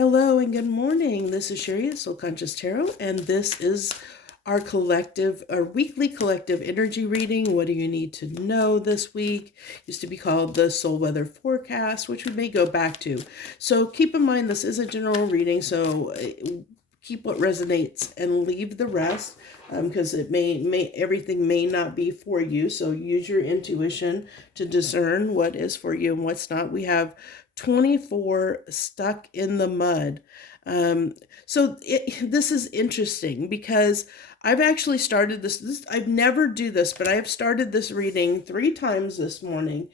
Hello and good morning. This is Sherry at Soul Conscious Tarot, and this is our weekly collective energy reading. What do you need to know this week? Used to be called the Soul Weather Forecast, which we may go back to. So keep in mind this is a general reading, so keep what resonates and leave the rest, because it may everything may not be for you. So use your intuition to discern what is for you and what's not. We have 24 stuck in the mud. This is interesting because I've actually started this. I've never do this, but I have started this reading 3 times this morning,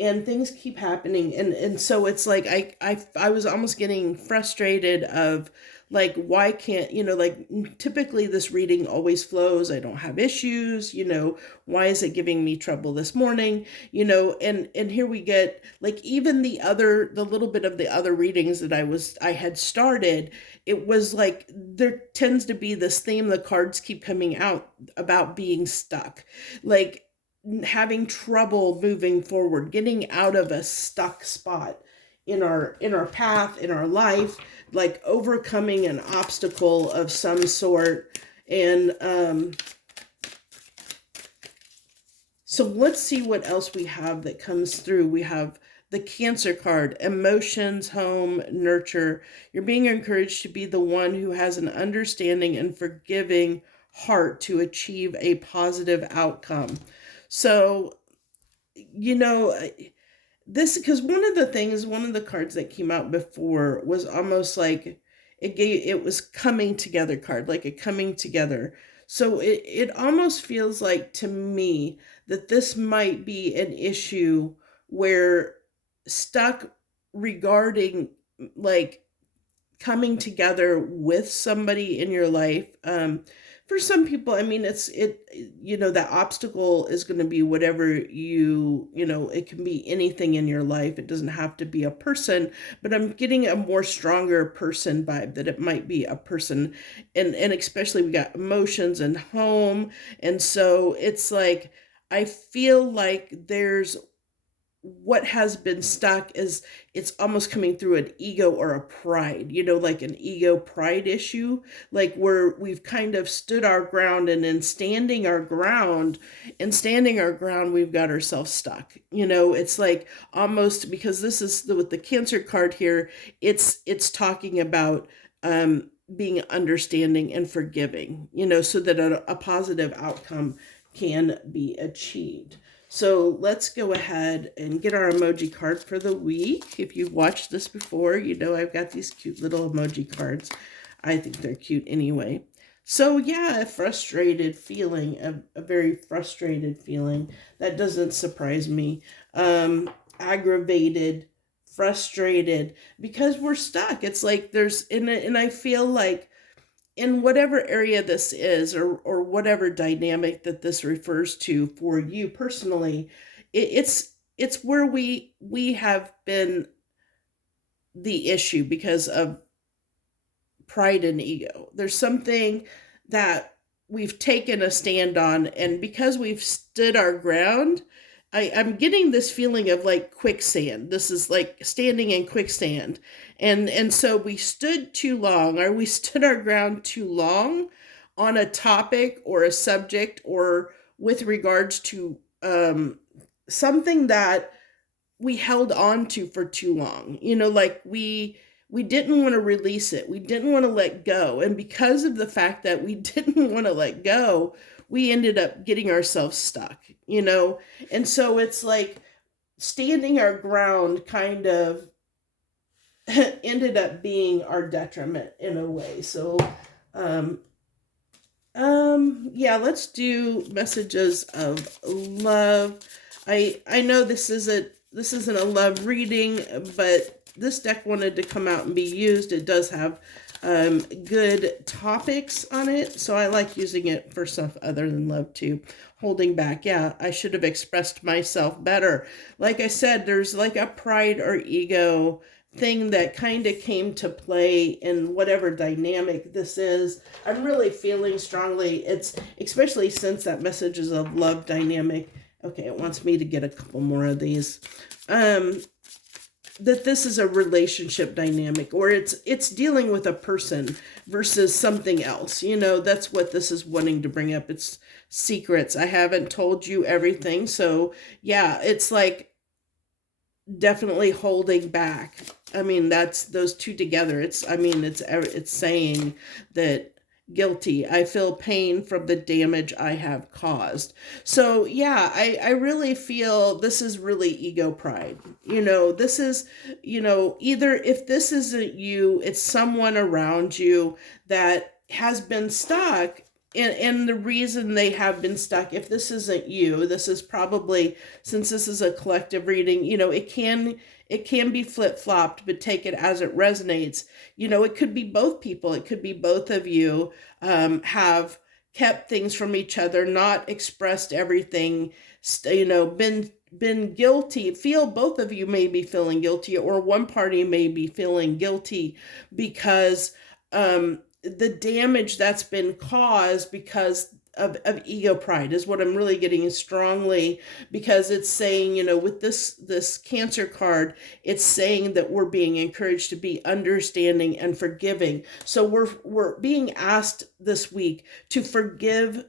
and things keep happening. And so it's like I was almost getting frustrated of like, why can't, like typically this reading always flows. I don't have issues, why is it giving me trouble this morning? And here we get like even the little bit of the other readings that I had started, it was like there tends to be this theme. The cards keep coming out about being stuck, like having trouble moving forward, getting out of a stuck spot in our path, in our life, like overcoming an obstacle of some sort. And so let's see what else we have that comes through. We have the Cancer card, emotions, home, nurture. You're being encouraged to be the one who has an understanding and forgiving heart to achieve a positive outcome. So, this, because one of the cards that came out before was almost like it was coming together card, like a coming together. So it almost feels like to me that this might be an issue where stuck regarding like coming together with somebody in your life. For some people, I mean, that obstacle is going to be whatever it can be anything in your life. It doesn't have to be a person, but I'm getting a more stronger person vibe, that it might be a person. And especially we got emotions and home. And so it's like, I feel like there's what has been stuck is it's almost coming through an ego or a pride, like an ego pride issue, like where we've kind of stood our ground, and in standing our ground, we've got ourselves stuck. It's like almost, because this is with the Cancer card here, it's talking about being understanding and forgiving, so that a positive outcome can be achieved. So let's go ahead and get our emoji card for the week. If you've watched this before, I've got these cute little emoji cards. I think they're cute anyway. So yeah, a frustrated feeling, a very frustrated feeling. That doesn't surprise me. Aggravated, frustrated, because we're stuck. It's like and I feel like in whatever area this is, or whatever dynamic that this refers to for you personally, it's where we have been the issue because of pride and ego. There's something that we've taken a stand on, and because we've stood our ground, I'm getting this feeling of like quicksand. This is like standing in quicksand. And so we stood too long, or we stood our ground too long on a topic or a subject, or with regards to something that we held on to for too long. Like we didn't want to release it. We didn't want to let go. And because of the fact that we didn't want to let go, we ended up getting ourselves stuck, And so it's like standing our ground kind of ended up being our detriment in a way. So, yeah, let's do messages of love. I know this isn't a love reading, but this deck wanted to come out and be used. It does have good topics on it, so I like using it for stuff other than love too. Holding back, yeah, I should have expressed myself better. Like I said, there's like a pride or ego thing that kind of came to play in whatever dynamic this is. I'm really feeling strongly, it's especially since that messages of love dynamic. Okay, it wants me to get a couple more of these. that this is a relationship dynamic, or it's dealing with a person versus something else. That's what this is wanting to bring up. It's secrets. I haven't told you everything. So yeah, it's like definitely holding back. I mean, that's those two together. It's saying that guilty. I feel pain from the damage I have caused. So yeah, I really feel this is really ego pride. This is, either if this isn't you, it's someone around you that has been stuck. And the reason they have been stuck, if this isn't you, this is probably, since this is a collective reading, it can be flip-flopped, but take it as it resonates. It could be both people. It could be both of you have kept things from each other, not expressed everything, been guilty. Both of you may be feeling guilty, or one party may be feeling guilty because the damage that's been caused because of ego pride is what I'm really getting strongly, because it's saying, with this Cancer card, it's saying that we're being encouraged to be understanding and forgiving. So we're being asked this week to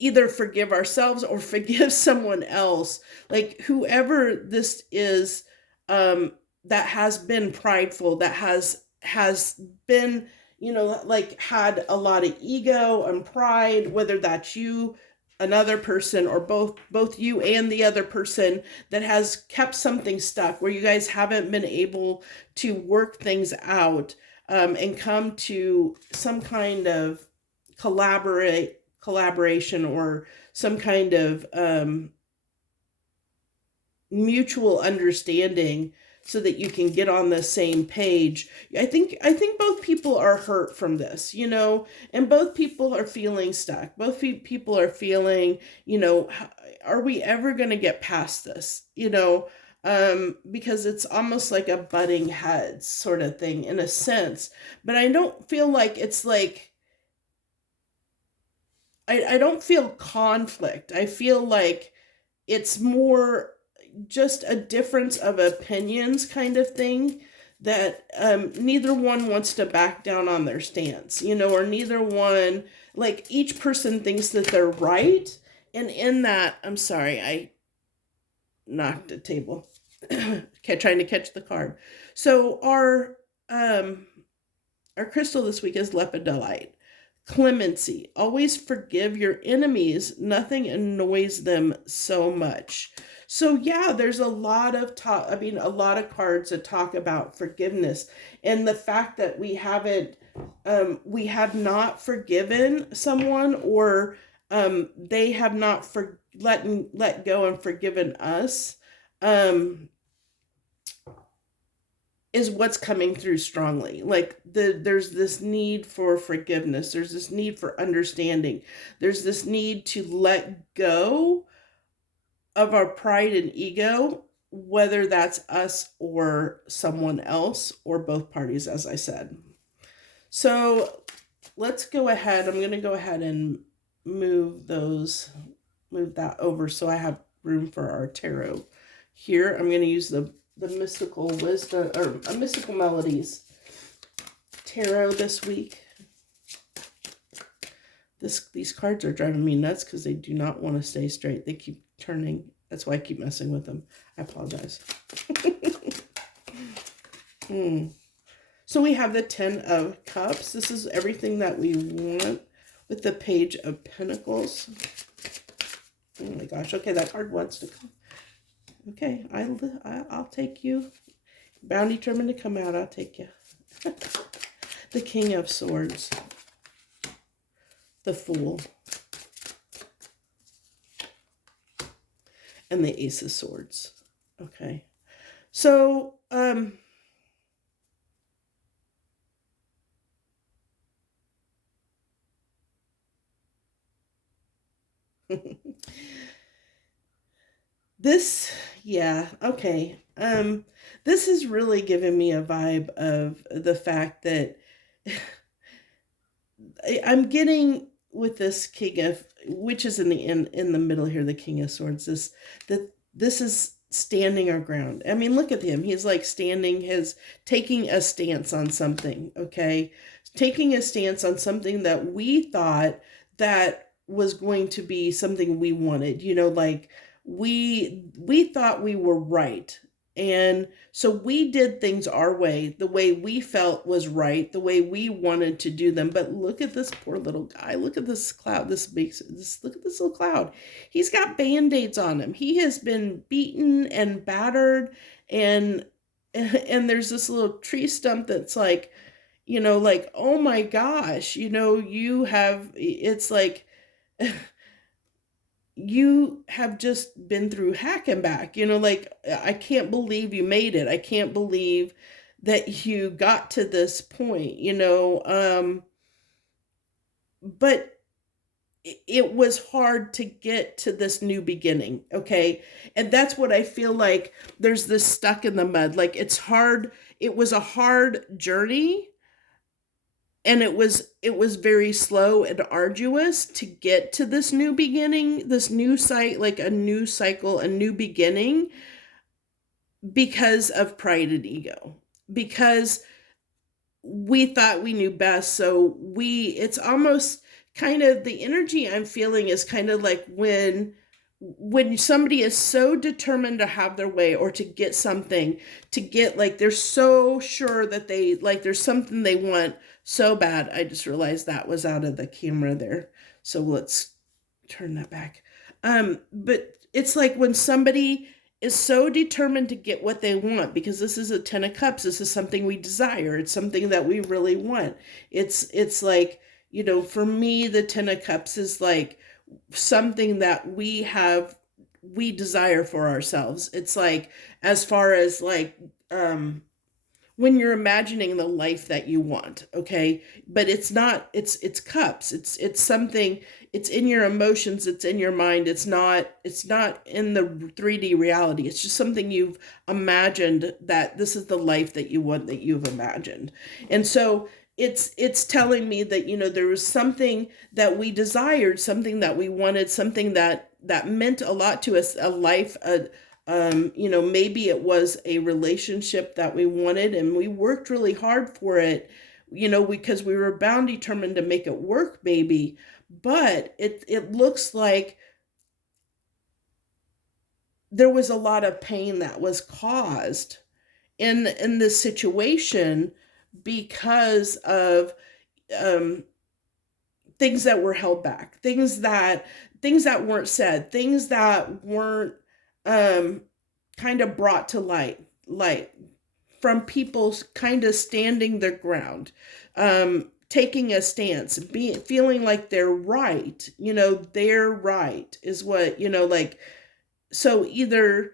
either forgive ourselves or forgive someone else, like whoever this is, that has been prideful, that has been, like had a lot of ego and pride, whether that's you, another person, or both you and the other person, that has kept something stuck where you guys haven't been able to work things out, and come to some kind of collaboration, or some kind of mutual understanding, so that you can get on the same page. I think both people are hurt from this, and both people are feeling stuck. Both people are feeling, are we ever going to get past this? Because it's almost like a butting heads sort of thing in a sense, but I don't feel like it's like, I don't feel conflict. I feel like it's more just a difference of opinions kind of thing, that neither one wants to back down on their stance, or neither one, like each person thinks that they're right. And in that, I'm sorry, I knocked the table trying to catch the card. So our crystal this week is lepidolite. Clemency. Always forgive your enemies. Nothing annoys them so much. So yeah, there's a lot of a lot of cards that talk about forgiveness, and the fact that we have not forgiven someone, or they have not let go and forgiven us, is what's coming through strongly. Like there's this need for forgiveness. There's this need for understanding. There's this need to let go of our pride and ego, whether that's us or someone else, or both parties, as I said. So let's go ahead. I'm going to go ahead and move that over so I have room for our tarot. Here, I'm going to use the mystical wisdom, or mystical melodies tarot this week. These cards are driving me nuts because they do not want to stay straight. They keep turning. That's why I keep messing with them. I apologize. So we have the 10 of Cups. This is everything that we want, with the Page of Pentacles. Oh my gosh. Okay, that card wants to come. Okay, I'll take you. Bound, determined to come out, I'll take you. The King of Swords. The Fool. And the Ace of Swords. Okay. So, this, yeah, okay. This has really given me a vibe of the fact that I'm getting with this King of, which is in the middle here, the King of Swords, this is standing our ground. I mean, look at him. He's like taking a stance on something, okay? Taking a stance on something that we thought that was going to be something we wanted, like we thought we were right. And so we did things our way, the way we felt was right, the way we wanted to do them. But look at this poor little guy. Look at this cloud. Look at this little cloud. He's got band-aids on him. He has been beaten and battered, and there's this little tree stump that's like, like, oh my gosh, it's like you have just been through hack and back, like, I can't believe you made it. I can't believe that you got to this point, but it was hard to get to this new beginning, okay? And that's what I feel like. There's this stuck in the mud. Like, it's hard. It was a hard journey, and it was very slow and arduous to get to this new beginning, this new site, like a new cycle, a new beginning, because of pride and ego, because we thought we knew best. So it's almost kind of, the energy I'm feeling is kind of like when somebody is so determined to have their way, or to get something, like, they're so sure that there's something they want so bad. I just realized that was out of the camera there. So let's turn that back. But it's like when somebody is so determined to get what they want, because this is a 10 of Cups. This is something we desire. It's something that we really want. It's like, for me, the 10 of Cups is like something that we desire for ourselves. It's like, as far as like, when you're imagining the life that you want, okay? But it's not, it's cups. It's something, it's in your emotions, it's in your mind. It's not in the 3D reality. It's just something you've imagined, that this is the life that you want, that you've imagined. And so it's telling me that, there was something that we desired, something that we wanted, something that meant a lot to us, a life, maybe it was a relationship that we wanted, and we worked really hard for it, because we were bound, determined to make it work, baby. But it looks like there was a lot of pain that was caused in this situation, because of things that were held back, things that weren't said, things that weren't kind of brought to light from people kind of standing their ground, taking a stance, feeling like they're right. They're right is what, like, so either,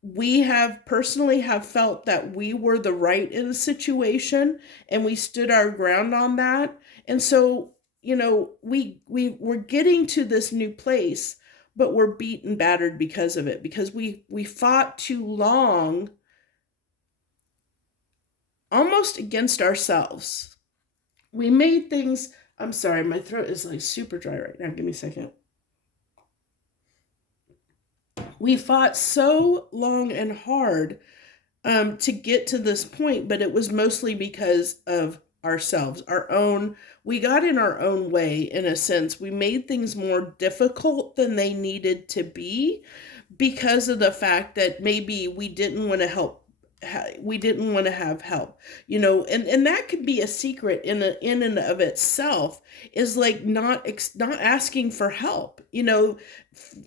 we have personally felt that we were the right in a situation, and we stood our ground on that. And so, we're getting to this new place, but we're beaten, battered because of it, because we fought too long, almost against ourselves. We made things, I'm sorry, my throat is like super dry right now. Give me a second. We fought so long and hard to get to this point, but it was mostly because of ourselves, we got in our own way, in a sense. We made things more difficult than they needed to be, because of the fact that maybe we didn't want to help. We didn't want to have help, and that could be a secret in and of itself, is like not asking for help,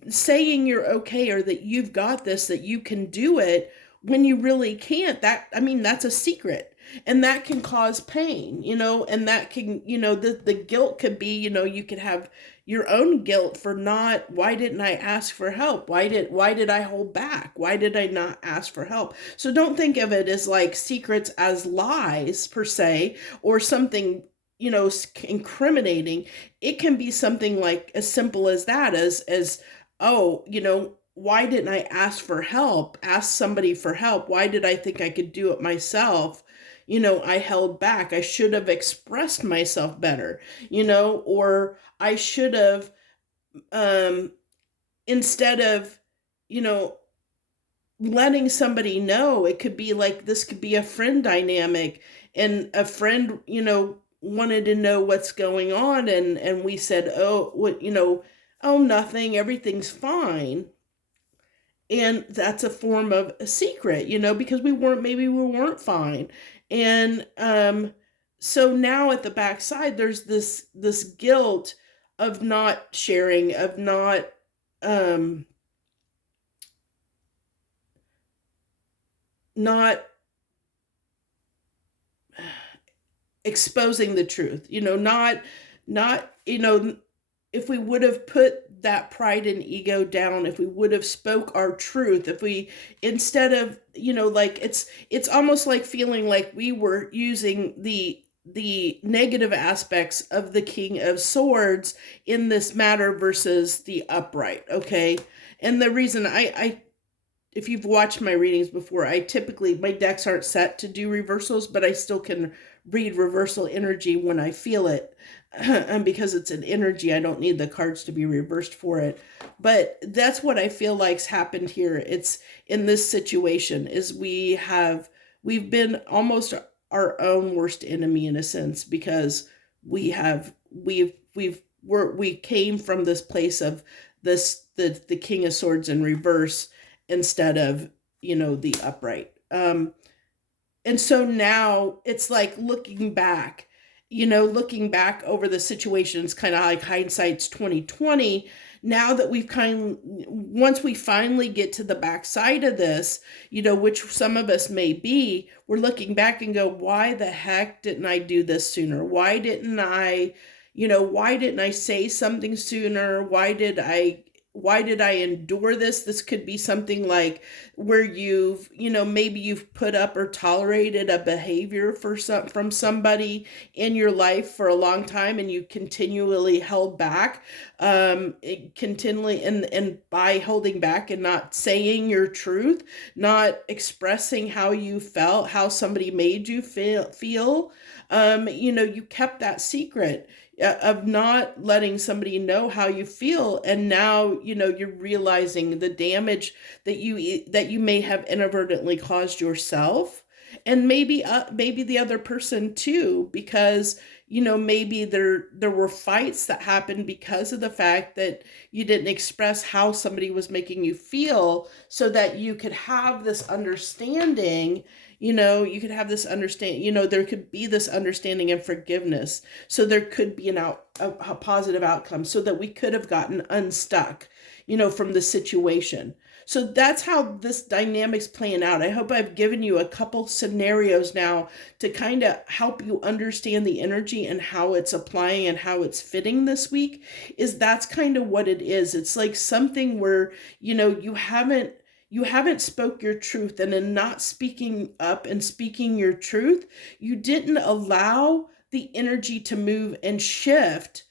saying you're okay, or that you've got this, that you can do it, when you really can't. That's a secret, and that can cause pain, and that can, the guilt could be, you could have your own guilt for not, why didn't I ask for help? Why did I hold back? Why did I not ask for help? So don't think of it as like secrets as lies per se, or something, incriminating. It can be something like as simple as that, as oh, why didn't I ask for help? Ask somebody for help. Why did I think I could do it myself? I held back. I should have expressed myself better, or I should have, instead of, you know, letting somebody know. It could be like, this could be a friend dynamic, and a friend, wanted to know what's going on, and we said, oh, what, oh, nothing, everything's fine. And that's a form of a secret, because we weren't fine. And so now at the backside, there's this guilt of not sharing, of not exposing the truth, not if we would have put that pride and ego down, if we would have spoke our truth, if we, instead of, like, it's almost like feeling like we were using the negative aspects of the King of Swords in this matter versus the upright. Okay. And the reason I if you've watched my readings before, my decks aren't set to do reversals, but I still can read reversal energy when I feel it. And because it's an energy, I don't need the cards to be reversed for it. But that's what I feel like's happened here. It's in this situation is we've been almost our own worst enemy in a sense, because we came from this place of the King of Swords in reverse instead of, the upright. And so now it's like looking back over the situation. It's kind of like hindsight's 2020. Now that once we finally get to the backside of this, which some of us may be, we're looking back and go, why the heck didn't I do this sooner? Why didn't I say something sooner? Why did I endure this? This could be something like where maybe you've put up or tolerated a behavior from somebody in your life for a long time, and you continually held back, continually, and by holding back and not saying your truth, not expressing how you felt, how somebody made you feel, you kept that secret of not letting somebody know how you feel, and now you're realizing the damage that you may have inadvertently caused yourself, and maybe the other person too, because maybe there were fights that happened because of the fact that you didn't express how somebody was making you feel, so that you could have this understanding. There could be this understanding and forgiveness. So there could be a positive outcome, so that we could have gotten unstuck, from the situation. So that's how this dynamic's playing out. I hope I've given you a couple scenarios now to kind of help you understand the energy and how it's applying and how it's fitting this week. That's kind of what it is. It's like something where, you haven't spoke your truth, and in not speaking up and speaking your truth, you didn't allow the energy to move and shift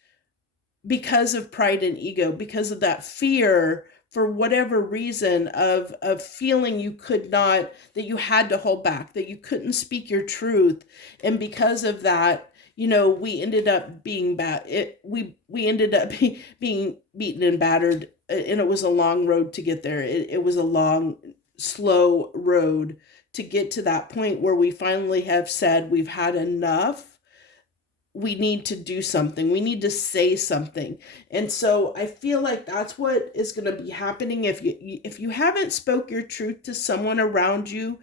because of pride and ego, because of that fear, for whatever reason, of feeling you could not, that you had to hold back, that you couldn't speak your truth. And because of that, we ended up being we ended up being beaten and battered, and it was a long road to get there. It was a long, slow road to get to that point where we finally have said, we've had enough. We need to do something. We need to say something. And so I feel like that's what is going to be happening. If you haven't spoke your truth to someone around you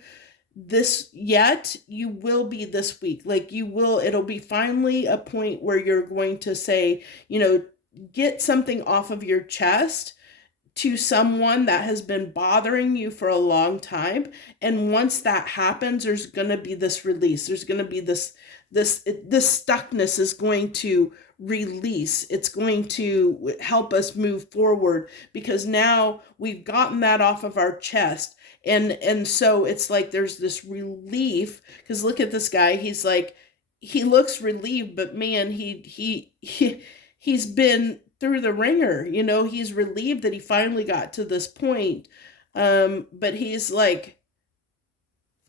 this yet, you will be this week. Like it'll be finally a point where you're going to say, get something off of your chest to someone that has been bothering you for a long time. And once that happens, there's going to be this release. There's going to be this stuckness is going to release. It's going to help us move forward, because now we've gotten that off of our chest. And so it's like there's this relief, because look at this guy. He's like, he looks relieved, but man, he's been through the ringer. He's relieved that he finally got to this point. But he's like,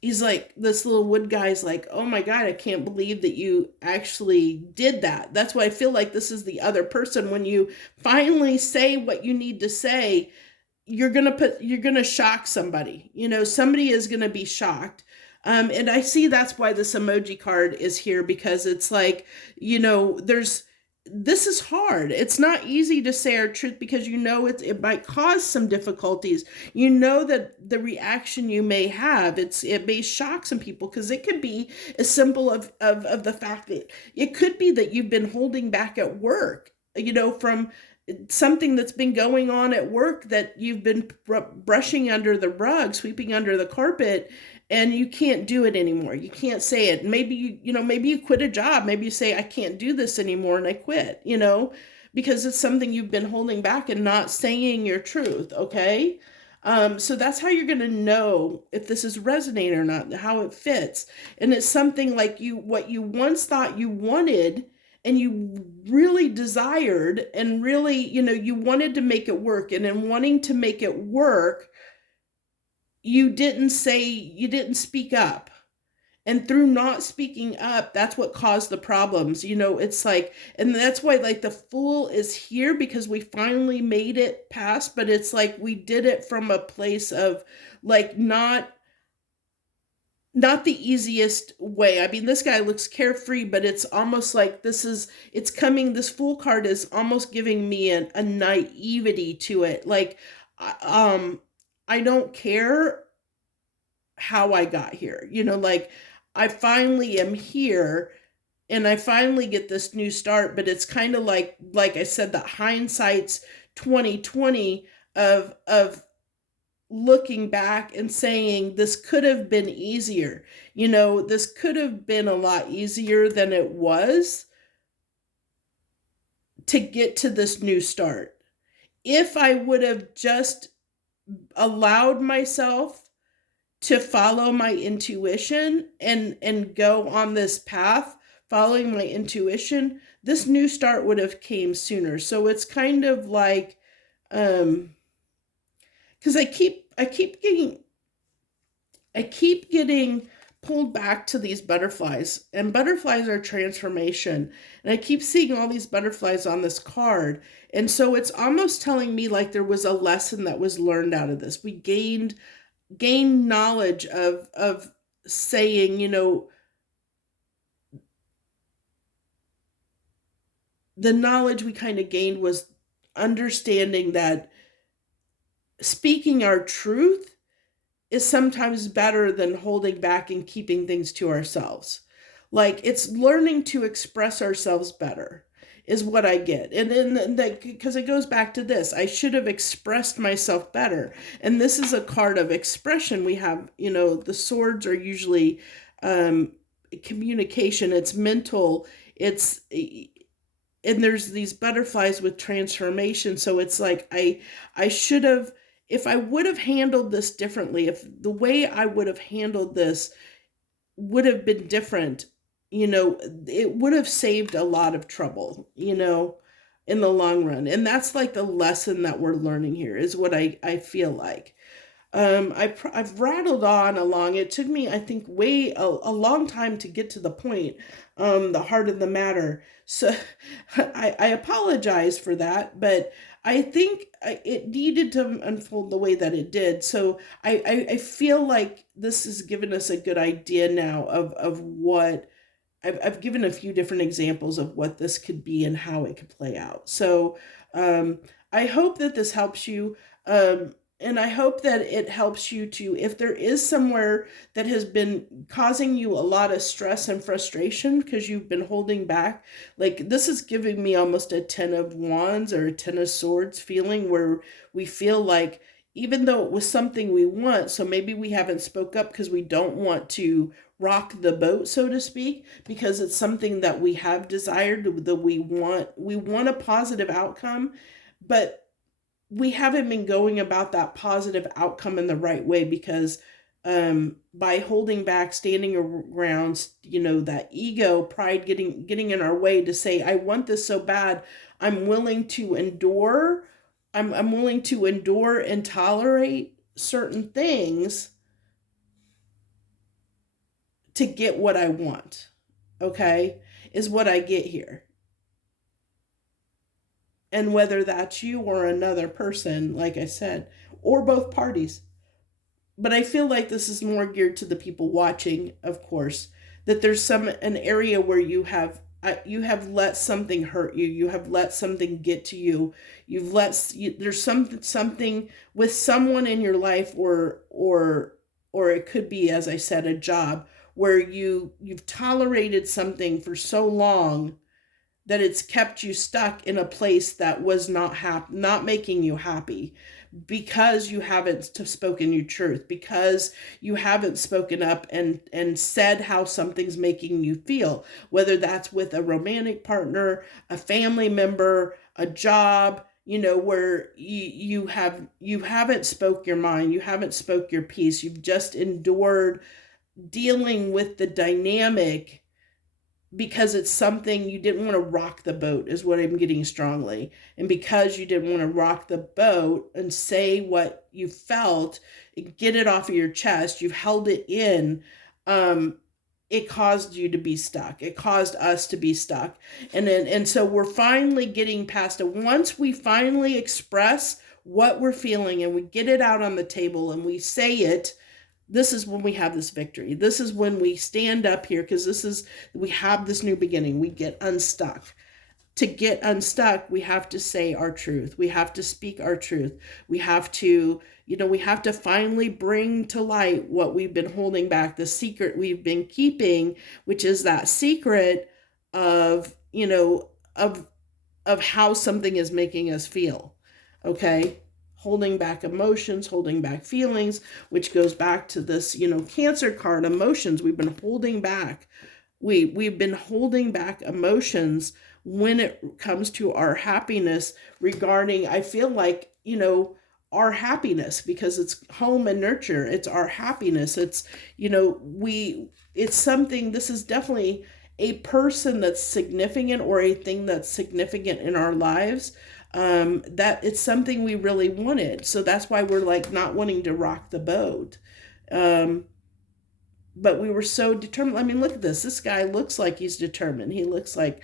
this little wood guy's like, oh my God, I can't believe that you actually did that. That's why I feel like this is the other person. When you finally say what you need to say, you're gonna shock somebody. Somebody is gonna be shocked. And I see that's why this emoji card is here, because it's like, there's this is hard. It's not easy to say our truth, because it might cause some difficulties. That the reaction you may have, it may shock some people, because it could be as simple of the fact that it could be that you've been holding back at work, from something that's been going on at work that you've been brushing under the rug, sweeping under the carpet, and you can't do it anymore. You can't say it. Maybe maybe you quit a job. Maybe you say, I can't do this anymore and I quit, because it's something you've been holding back and not saying your truth. Okay. So that's how you're going to know if this is resonating or not, how it fits. And it's something like what you once thought you wanted and you really desired, and really, you wanted to make it work. And in wanting to make it work, you didn't speak up. And through not speaking up, that's what caused the problems. It's like, and that's why, like, the Fool is here, because we finally made it past, but it's like we did it from a place of, like, not the easiest way. I mean, this guy looks carefree, but it's almost like this Fool card is almost giving me a naivety to it. Like, I don't care how I got here. Like, I finally am here and I finally get this new start, but it's kind of like I said, that hindsight's 2020 of looking back and saying, this could have been easier. This could have been a lot easier than it was to get to this new start. If I would have just allowed myself to follow my intuition and go on this path following my intuition, this new start would have came sooner. So it's kind of like, because I keep getting pulled back to these butterflies, and butterflies are transformation, and I keep seeing all these butterflies on this card. And so it's almost telling me like there was a lesson that was learned out of this. We gained knowledge of saying, the knowledge we kind of gained was understanding that speaking our truth is sometimes better than holding back and keeping things to ourselves. Like, it's learning to express ourselves better is what I get. And then that, because it goes back to this, I should have expressed myself better. And this is a card of expression. We have, the swords are usually communication, it's mental, it's, and there's these butterflies with transformation. So it's like, I should have, if I would have handled this differently, if the way I would have handled this would have been different, it would have saved a lot of trouble, in the long run. And that's like the lesson that we're learning here, is what I feel like. I've rattled on along. It took me, I think, a long time to get to the point, the heart of the matter. So I apologize for that, but I think it needed to unfold the way that it did. So I feel like this has given us a good idea now of what I've given a few different examples of what this could be and how it could play out. So I hope that this helps you. And I hope that it helps you to, if there is somewhere that has been causing you a lot of stress and frustration because you've been holding back, like, this is giving me almost a 10 of wands or a 10 of swords feeling, where we feel like, even though it was something we want, so maybe we haven't spoke up because we don't want to rock the boat, so to speak, because it's something that we have desired, that we want a positive outcome, but we haven't been going about that positive outcome in the right way, because by holding back, standing around, that ego, pride getting in our way to say, I want this so bad, I'm willing to endure, I'm willing to endure and tolerate certain things to get what I want. Okay, is what I get here. And whether that's you or another person, like I said, or both parties. But I feel like this is more geared to the people watching, of course, that there's an area where you have let something hurt you, you have let something get to you, there's something with someone in your life, or it could be, as I said, a job where you've tolerated something for so long that it's kept you stuck in a place that was not making you happy, because you haven't spoken your truth, because you haven't spoken up and said how something's making you feel, whether that's with a romantic partner, a family member, a job, where you haven't spoke your mind, you haven't spoke your piece, you've just endured dealing with the dynamic because it's something you didn't want to rock the boat, is what I'm getting strongly. And because you didn't want to rock the boat and say what you felt, get it off of your chest, you've held it in, it caused you to be stuck. It caused us to be stuck. And so we're finally getting past it. Once we finally express what we're feeling and we get it out on the table and we say it, this is when we have this victory. This is when we stand up here, because we have this new beginning. We get unstuck. To get unstuck, we have to say our truth. We have to speak our truth. We have to, we have to finally bring to light what we've been holding back, the secret we've been keeping, which is that secret of, of how something is making us feel. Okay? Holding back emotions, holding back feelings, which goes back to this, Cancer card, emotions. We've been holding back. We've been holding back emotions when it comes to our happiness regarding, I feel like, our happiness, because it's home and nurture. It's our happiness. It's, it's something, this is definitely a person that's significant, or a thing that's significant in our lives, that it's something we really wanted. So that's why we're like not wanting to rock the boat. But we were so determined. I mean, look at this. This guy looks like he's determined. He looks like,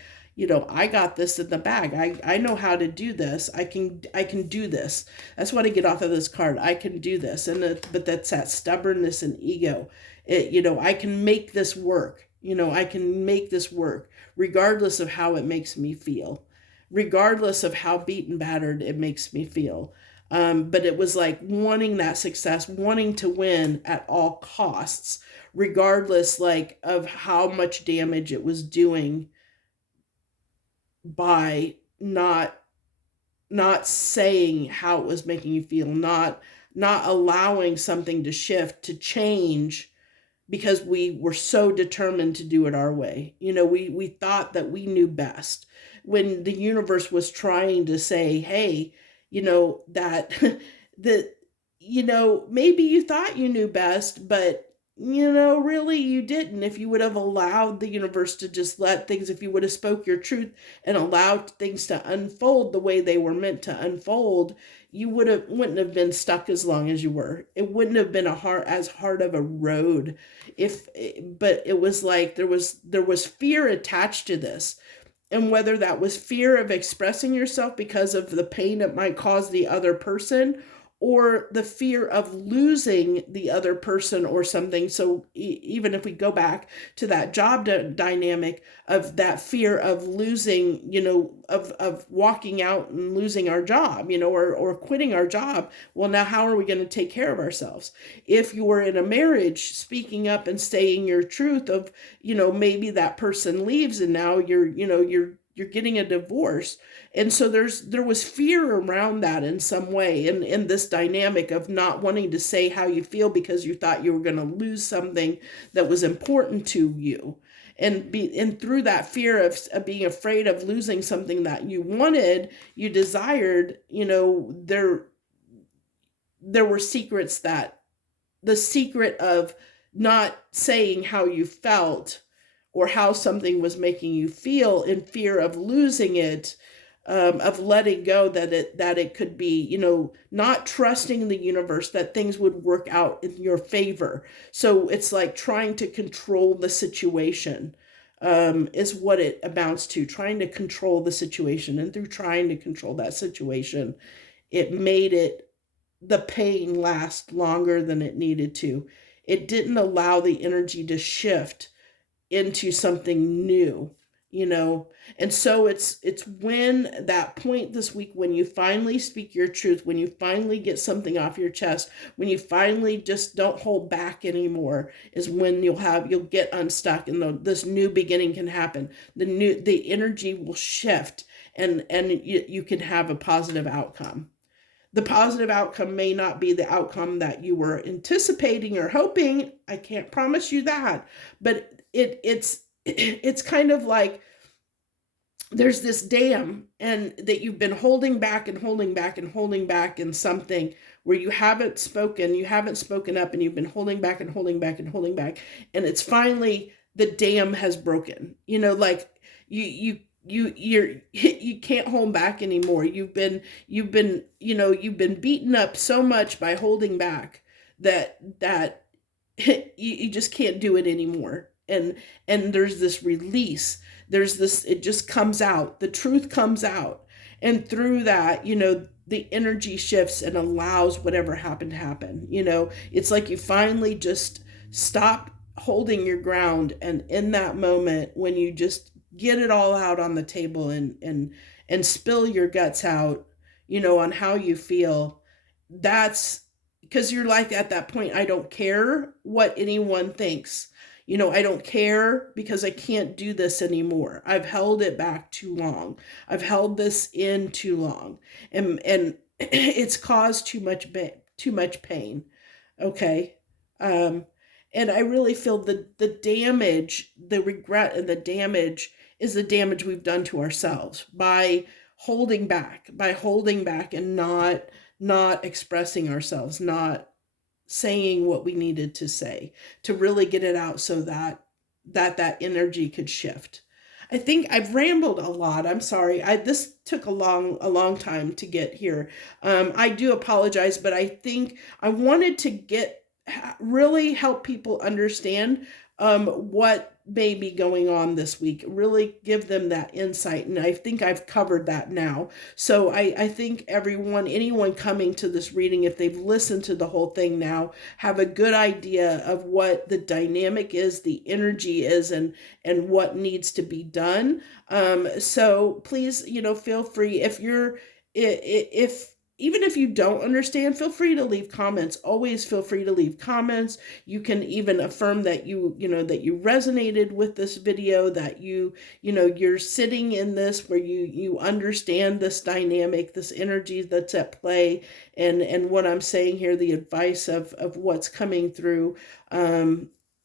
I got this in the bag. I know how to do this. I can do this. That's what I get off of this card. I can do this. But that's that stubbornness and ego. I can make this work. I can make this work regardless of how it makes me feel, regardless of how beaten, battered it makes me feel. But it was like wanting that success, wanting to win at all costs, regardless like of how much damage it was doing by not saying how it was making you feel, not allowing something to shift, to change, because we were so determined to do it our way. We thought that we knew best, when the universe was trying to say, hey, that that maybe you thought you knew best, but really you didn't. If you would have allowed the universe to just let things, if you would have spoke your truth and allowed things to unfold the way they were meant to unfold, you wouldn't have been stuck as long as you were. It wouldn't have been as hard of a road. But it was like there was fear attached to this. And whether that was fear of expressing yourself because of the pain it might cause the other person, or the fear of losing the other person or something. So even if we go back to that job dynamic, of that fear of losing, of walking out and losing our job, or quitting our job. Well, now how are we going to take care of ourselves? If you were in a marriage, speaking up and saying your truth of, maybe that person leaves and now you're getting a divorce. And so there was fear around that in some way, in this dynamic of not wanting to say how you feel because you thought you were going to lose something that was important to you. And through that fear of being afraid of losing something that you wanted, you desired, there were secrets, that the secret of not saying how you felt or how something was making you feel, in fear of losing it, of letting go that it could be, not trusting the universe that things would work out in your favor. So it's like trying to control the situation. is what it amounts to, trying to control the situation. And through trying to control that situation, it made the pain last longer than it needed to. It didn't allow the energy to shift into something new, you know. And so it's when that point this week, when you finally speak your truth, when you finally get something off your chest, when you finally just don't hold back anymore, is when you'll get unstuck, and this new beginning can happen. The energy will shift, and you can have a positive outcome. The positive outcome may not be the outcome that you were anticipating or hoping. I can't promise you that, but it's kind of like there's this dam, and that you've been holding back and holding back and holding back in something where you haven't spoken up, and you've been holding back and holding back and holding back, and it's finally, the dam has broken. You know, like you can't hold back anymore. You've been beaten up so much by holding back that you just can't do it anymore. And there's this release. There's this, it just comes out. The truth comes out. And through that, the energy shifts and allows whatever happened to happen. It's like you finally just stop holding your ground, and in that moment when you just get it all out on the table, and spill your guts out, on how you feel, that's because you're like, at that point, I don't care what anyone thinks. I don't care, because I can't do this anymore. I've held it back too long. I've held this in too long, and it's caused too much pain. Okay. And I really feel the damage, the regret, and the damage is the damage we've done to ourselves by holding back, and not expressing ourselves, not saying what we needed to say, to really get it out, so that energy could shift. I think I've rambled a lot. I'm sorry. This took a long time to get here. I do apologize, but I think I wanted to really help people understand what may be going on this week, really give them that insight. And I think I've covered that now. So I think anyone coming to this reading, if they've listened to the whole thing now, have a good idea of what the dynamic is, the energy is, and what needs to be done. So please, feel free, even if you don't understand, feel free to leave comments. Always feel free to leave comments. You can even affirm that that you resonated with this video, that you're sitting in this, where you understand this dynamic, this energy that's at play, and what I'm saying here, the advice of what's coming through.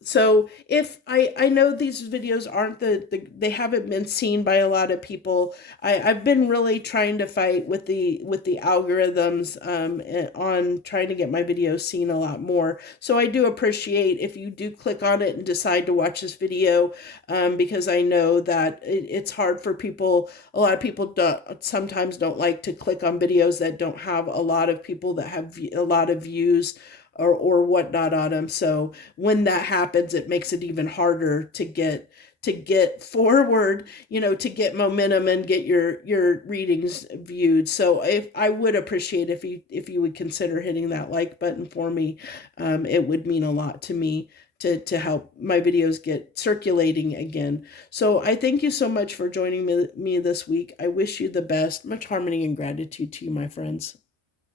So if I know these videos aren't they haven't been seen by a lot of people. I've been really trying to fight with the algorithms on trying to get my videos seen a lot more. So I do appreciate if you do click on it and decide to watch this video, because I know that it's hard for people. A lot of people sometimes don't like to click on videos that don't have a lot of people that have a lot of views or whatnot on them. So when that happens, it makes it even harder to get forward, to get momentum and get your readings viewed. So I would appreciate if you would consider hitting that like button for me. It would mean a lot to me to help my videos get circulating again. So I thank you so much for joining me this week. I wish you the best. Much harmony and gratitude to you, my friends.